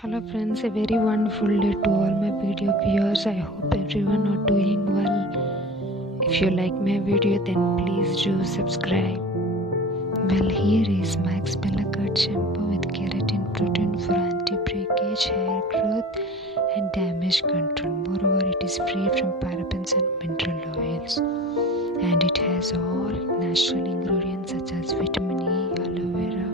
Hello friends, a very wonderful day to all my video viewers. I hope everyone are doing well. If you like my video, then please do subscribe. Well, here is MaxBella Curd shampoo with keratin protein for anti-breakage, hair growth and damage control. Moreover, it is free from parabens and mineral oils, and it has all natural ingredients such as vitamin E, aloe vera,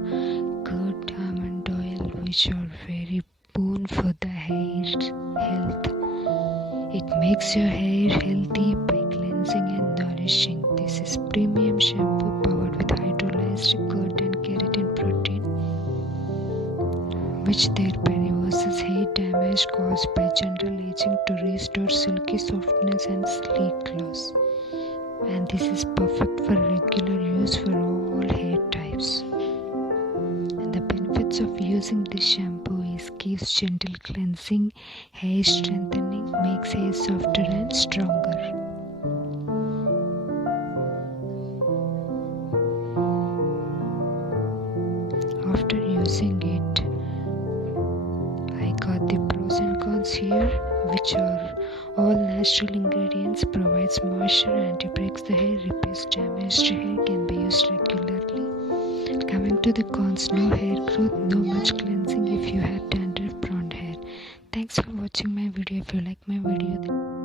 curd, almond oil, which are very boon for the hair health. It makes your hair healthy by cleansing and nourishing. This is premium shampoo powered with hydrolyzed curd and keratin protein, which thereby reverses hair damage caused by general aging to restore silky softness and sleek gloss. And this is perfect for regular use for all hair types. And the benefits of using this shampoo is gives gentle cleansing, hair strengthening, makes hair softer and stronger. After using it, I got the pros and cons here, which are all natural ingredients, provides moisture, anti-breaks the hair, repairs damaged hair, can be used regularly. Coming to the cons, no hair growth, no much cleansing if you have dandruff prone hair. Thanks for watching my video. If you like my video, then